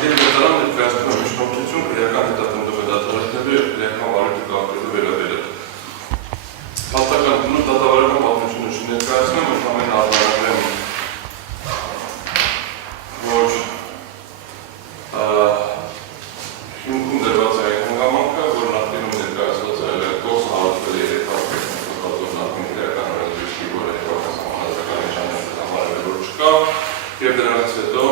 Արգել դատարան ներկայացնում է միջնորդություն քրեական հետապնդումը դատավարելու և քրեական վարույթը կարգելու վերաբերյալ։ Հաստատական դատավարական պատմությունը չներկայացնում ընդհանրեն առնարարեմ, որ հիմքում դրված է այն հանգամանքը, որ նախկինում ներկայացված է գործը հարուցվել է 3 հարկեշնորհված նախկին քրեական օրենսգրքի, որը հետագա համանadrական էջանյութը համարվել որ չկա, և դրանից հետո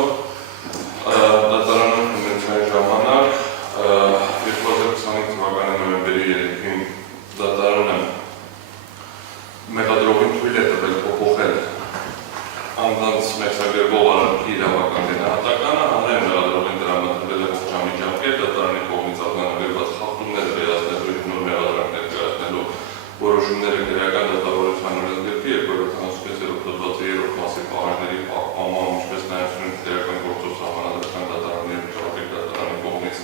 դատարանում քննության ժամանակ 2025 թվականի նոյեմբերի 3-ին դատարանը մեղադրողին թույլ է տվել փոփոխել անձանց մեղսագրվող արարքի իրավական գնահատականը, հանրային մեղադրողին տրամադրվել է ողջամիջամկետ, դատարանի կողմից արձանագրված խախտումները վերացնելու և նոր մեղադրանքներ կայացնելու որոշումները քրեական դատավարության օրենսգրքի 276-րդ հոդվածի 3-րդ մասի պահանջների պահպանման, ինչպես նաև սյունիք քրեական գործով սահմանադրական դատարանի և միջազգային դատարանի կողմից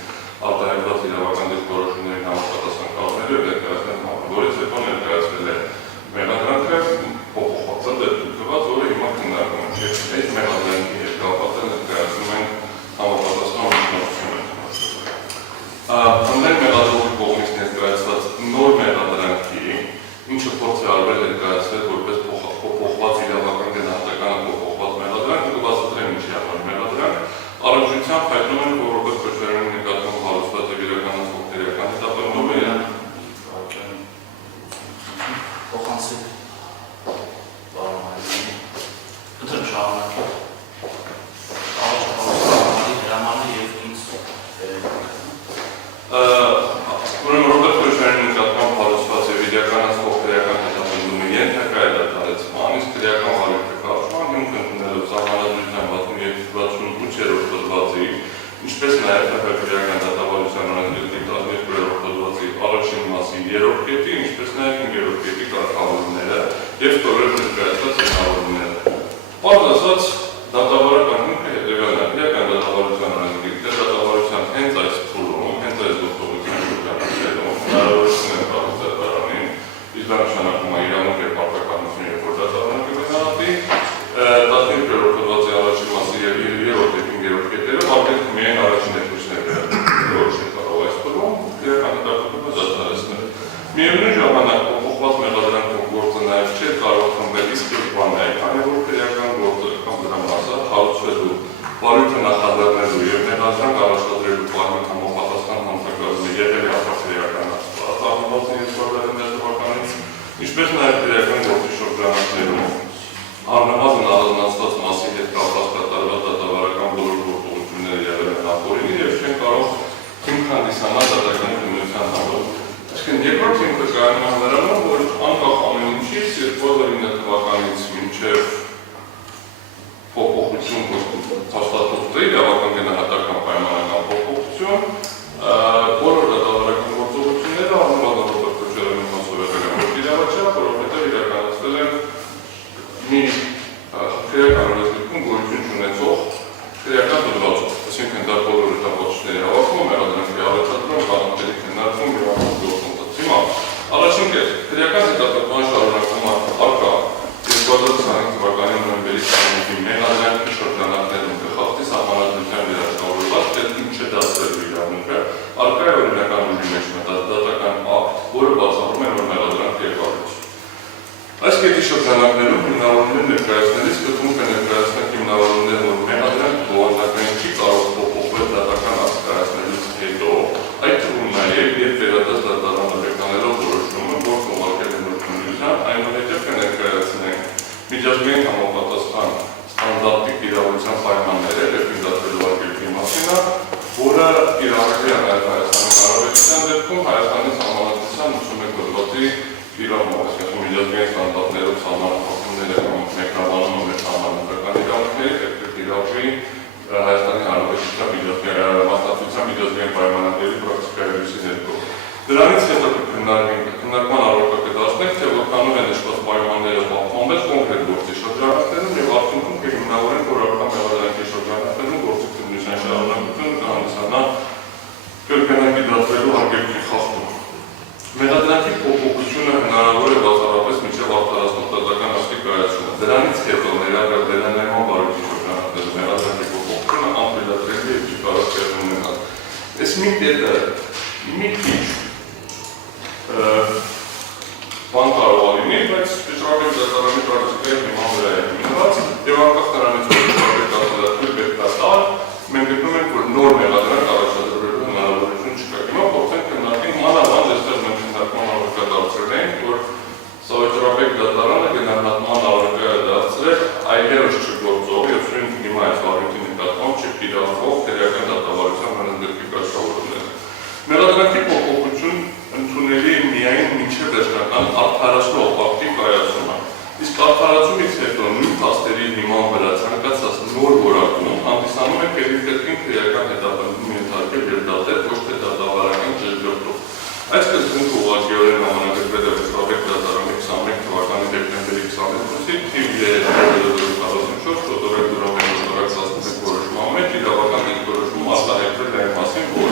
արտահայտված իրավական դիրքորոշումներին համապատասխան կազմելու և ներկայացնել համար, որից հետո ներկայացվել է մեղադրանքը փոփոխված դեպքված, որը հիմա քննարկում ենք։ Այդ մեղադրանքի հետ կապված ներկայացնում են համապատասխան միջնորդություն։ Հանրային մեղադրողի կողմից ներկայացված նոր մեղադրանքի, ինչը փորձ է արվել ներկայացվել որպես փոփոխված իրավական գնահատականը փոփոխված մեղադրանք, կբացատրեմ ինչի համար մեղադրանք, առնչությամբ հայտնում են, որ Ռոբերտ Քոչարյանի նկատմամբ հարուցված է իրականացվող քրեական հետապնդումը փոխանցել բարոյական ընտրում շահանակել առաջապահության հրամանը և ինձ ուրեմն Ռոբերտ Քոչարյանի նկատմամբ հարուցված և իրականացվող քրեական հետապնդումը ենթակա է դադարեցման, իսկ քրեական վարույթը կարճման հիմք ընդունելով սահմանադրության 68-րդ հոդվածի, ինչպես նաև քրեական դատավարության օրենսգրքի 12-րդ հոդվածի առաջին մասի 3-րդ կետի, ինչպես նաև 5-րդ կետի կարգավորումները և ստորև ներկայացված հիմնավորումները։ Պարզ ասած, դատավարական հիմքը հետևյալն է, քրեական դատավարության օրենսգրքի դատավարության հենց այս փուլում, հենց այս գործողության շրջանակներում հնարավորություն է տալիս դատարանին, իսկ դա նշանակում է իրավունք և պարտականություն, երբ որ դատարանը կգնահատի, 12-րդ հոդվածի առաջին մասի և 3-րդ և 5-րդ կետերով արգելք միայն առաջին երկուսները որ չի կարող այս փուլում քրեական հետապնդումը դադարեցնել։ Միևնույն ժամանակ փոփոխված մեղադրանքով գործը նաև չէր կարող խմբել իսկերպանել, քանի որ քրեական գործը կամ դրա մասը հարուցվելու, վարույթը նախադառնալու և մեղադրանք առաջադրելու պահին համապատասխան հանձնակազմը եղել է ապաքրեականացված առնվազն 2009 թվականից, ինչպես նաև քրեական գործի շրջանակներում առնվազն առանձնացված մասի հետ կապված կատարված դատավարական բոլոր գործողությունները եղել են ապօրինի և չեն կարող հիմք հանդիսանալ դատական քննության համար։ Այսինքն երկրորդ հիմքը կայանում է նրանում, որ անկախ ամեն ինչից 2009 թվականից մինչև փոփոխություն հաստատող իրավական գնահատական պայմանական փոփոխություն բոլոր դատավարական գործողությունները առնվազն Ռոբերտ Քոչարյանի մասով եղել են ոչ իրավաչափ, որովհետև իրականացվել են մի քրեական օրենսգրքում գոյություն չունեցող քրեական դրվածով, այսինքն դա բոլոր հետապատճների հավաքում, մեղադրանքի առաջադրում, կանոնների քննարկում և ամեն գործընթաց։ Հիմա առաջին կետ, քրեական հետապնդման շարունակումը առկա 2025 թվականի նոյեմբերի 21-ի մեղադրանքի շրջանակներում կխախտի սահմանադրության վերահսկավորված, թե ինչը դասվելու իրավունքը, առկա է օրինական ուժի մեջ մտած դատական ակտ, որը բացառում է նոր մեղադրանք երկարություն։ Այս կետի շրջանակներում հիմնավորումներ ներկայացնելիս կտրում կներկայացնենք հիմնավորումներ, որ մեղադրանք բովանդակային չի կարող փոփոխվել դատական ակտ կայացնելուց հետո, այդ թվում նաև երբ վերադարձ դատարանը վերկանելով որոշումը, որ կողարկել է նոր քննության, այնուհետև կներկայացնենք միջազգային համապատասխան ստանդարտիկ իրավության պայմանները դեպի դատվելու արգելքի մասին, որը իրավունքի է նաև Հայաստանի Հանրապետության դեպքում Հայաստանի Սահմանադրության 81 հոդվածի իրավունք, այսինքն միջազգային ստանդարտներով սահմանափակումները կամ մեկնաբանումը մեր սահմանադրական իրավունքների պետք է կիրառվի Հայաստանի Հանրապետության մասնակցության միջազգային պայմանագրերի պրակտիկայի լույսի ներքո։ Դրանից հետո քննարկման առարկա կդարձնենք, թե որքանով են նշված պայմանները պահպանվել կոնկրետ գործի շրջանակներում և արդյունքում կհիմնավորենք, որ առկա մեղադրանքի շրջանակներում գործի քննության շարունակությունը կհանդիսանա կրկնակի դատվելու արգելքի խախտում։ Մեղադրանքի փոփոխությունը հնարավոր է բացառապես մինչև արդարացնող դատական ակտի կայացումը։ Դրանից հետո ներառյալ վերանայման բարույթի շրջանակներում մեղադրանքի փոփոխությունը անթույլատրելի է չի կարող Այս մի կետը մի քիչ բան կարող է լինի, բայց վճռաբեկ դատարանի պրակտիկայի հիման վրա է հիմնված եւ անկախ նրանից որ վճռաբեկ դատարանը պետք է տալ, մենք գտնում ենք որ նոր մեղադրանք առաջադրելու հնարավորություն չկա։ Հիմա փորձենք քննարկել մանավանդ այստեղ մենք քննարկման առարկա դարձրել ենք, որ սա վճռաբեկ դատարանը գնահատման առարկա է դարձրել այլևս չգործող եւ սույն հիմա այս վարույթի նկատմամբ չկիրառվող քրեական դատավարության հանրակրթի կարգավորումները։ Մեղադրանքի փոփոխություն ընդունելի է միայն մինչև վերջնական արդարացնող ակտի կայացումը։ Իսկ արդարացումից հետո նույն փաստերի հիման վրա ցանկացած նոր որակում հանդիսանում է կերպկերպին քրեական հետապնդում ենթարկել եւ դատել ոչ թե դատավարական ճշգրտով։ Այս սկզբունքը ուղղակիորեն համանadrվել է վճռաբեկ դատարանի 21 թվականի դեկտեմբերի 22-ի թիվ 344 ֆոտորակ դրամային օտարակ 11 որոշման մեջ իրավական դիրքորոշում արտահայտվել է այն մասին, որ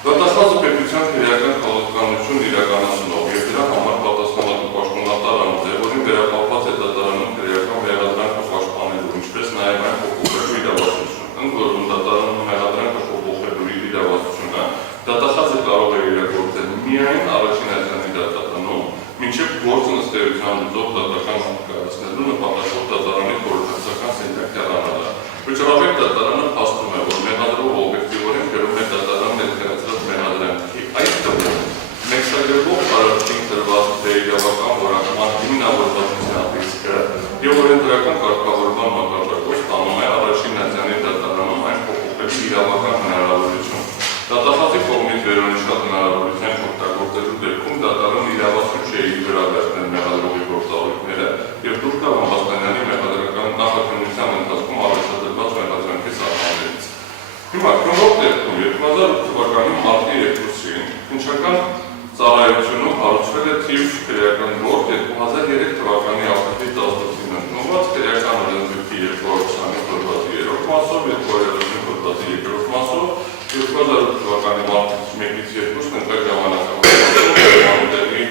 դատախազը պետության քրեական քաղաքականություն իրականացնող եւ դրա համար պատասխանատու պաշտոնատար անձ է, որին վերակապված է դատարանում քրեական մեղադրանքը պաշտպանելու, ինչպես նաեւ այն փոփոխելու իրավասությունը։ Ընդ որում դատարանում մեղադրանքը փոփոխելու իրավասությունը դատախազը կարող է իրագործել միայն առաջին այցանի դատարանում, մինչև գործն ըստ էության լուծող դատական կայացնելու նպատակով դատարանի խորհրդական սենյակի առանալը։ Վճռաբեկ դատարանը փաստում է, որ մեղադրողը օբյեկտիվորեն գրում է դատարան ներկայացրած մեղադրանքի այդ թվում մեկսագրվող տարածքին տրված թե իրավական որակման հիմնավորվածության ռիսկը եւ օրենսդրական կարգավորման մակարդակով ստանում է առաջին այցանի դատարանում այն փոփոխելու իրավական հնարավորություն։ Դատախազի կողմից վերոնշյալ հնարավորության օգտագործելու դեպքում դատարանը իրավասու չէ իր վրա վերցնել մեղադրողի գործառույթները եւ դուրս գալ Համբաստանյանի մեղադրական նախաքննության ընթացքում առաջադրված մեղադրանքի սահմաններից։ Հիմա կնոջ դեպքում 2008 թվականի մարտի 2-ին քննչական ծառայությունում հարուցվել է թիվ քրեական գործ 2003 թվականի ապրիլի 18-ին ընդունված քրեական օրենսգրքի 220 հոդվածի 3-րդ մասով, 230 հոդվածի 2-րդ մասով 2008 թվականի մարտի 1-ից 2-ն ընտրել ժամանակահատվածի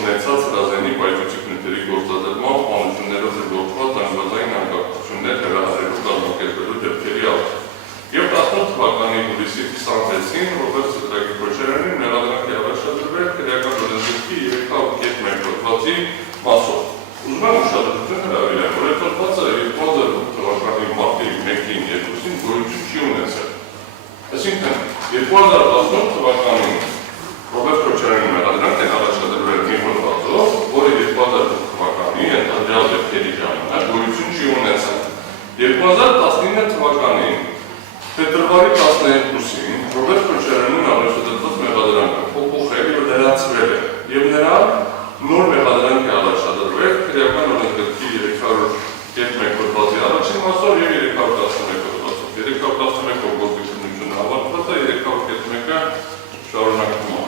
ունեցած հրազենի պայթուցիկ նյութերի գործադրման պանություններով զբաղված զանգվածային անկարգություններ հրահրելու կազմակերպելու դեպքերի առթիվ։ Եվ 18 թվականի հուլիսի 26-ին Ռոբերտ Սեդրակի Քոչարյանին մեղադրանքի առաջադրվել քրեական օրենսգրքի 301 հոդվածի մասով։ Ուզում եմ ուշադրություն հրավիրել, որ այդ հոդվածը 2008 թվականի մարտի 1-ին 2-ին գոյություն չի ունեցել։ Այսինքն 2018 թվականին Ռոբերտ Քոչարյանի մեղադրանքն առաջադրվել մի հոդվածով, որը 2008 թվականի ընդհանրյալ դեպքերի ժամանակ գոյություն չի ունեցել։ 2019 թվականին փետրվարի 12-ին Ռոբերտ Քոչարյանին առաջադրված մեղադրանքը փոփոխել եւ լրացվել է եւ նրան նոր մեղադրանք է առաջադրվել քրեական օրենսգրքի 301 հոդվածի առաջին մասով եւ 311 հոդվածով։ 311 հոդվածի քննությունը ավարտված է, 301-ը շարունակվում է։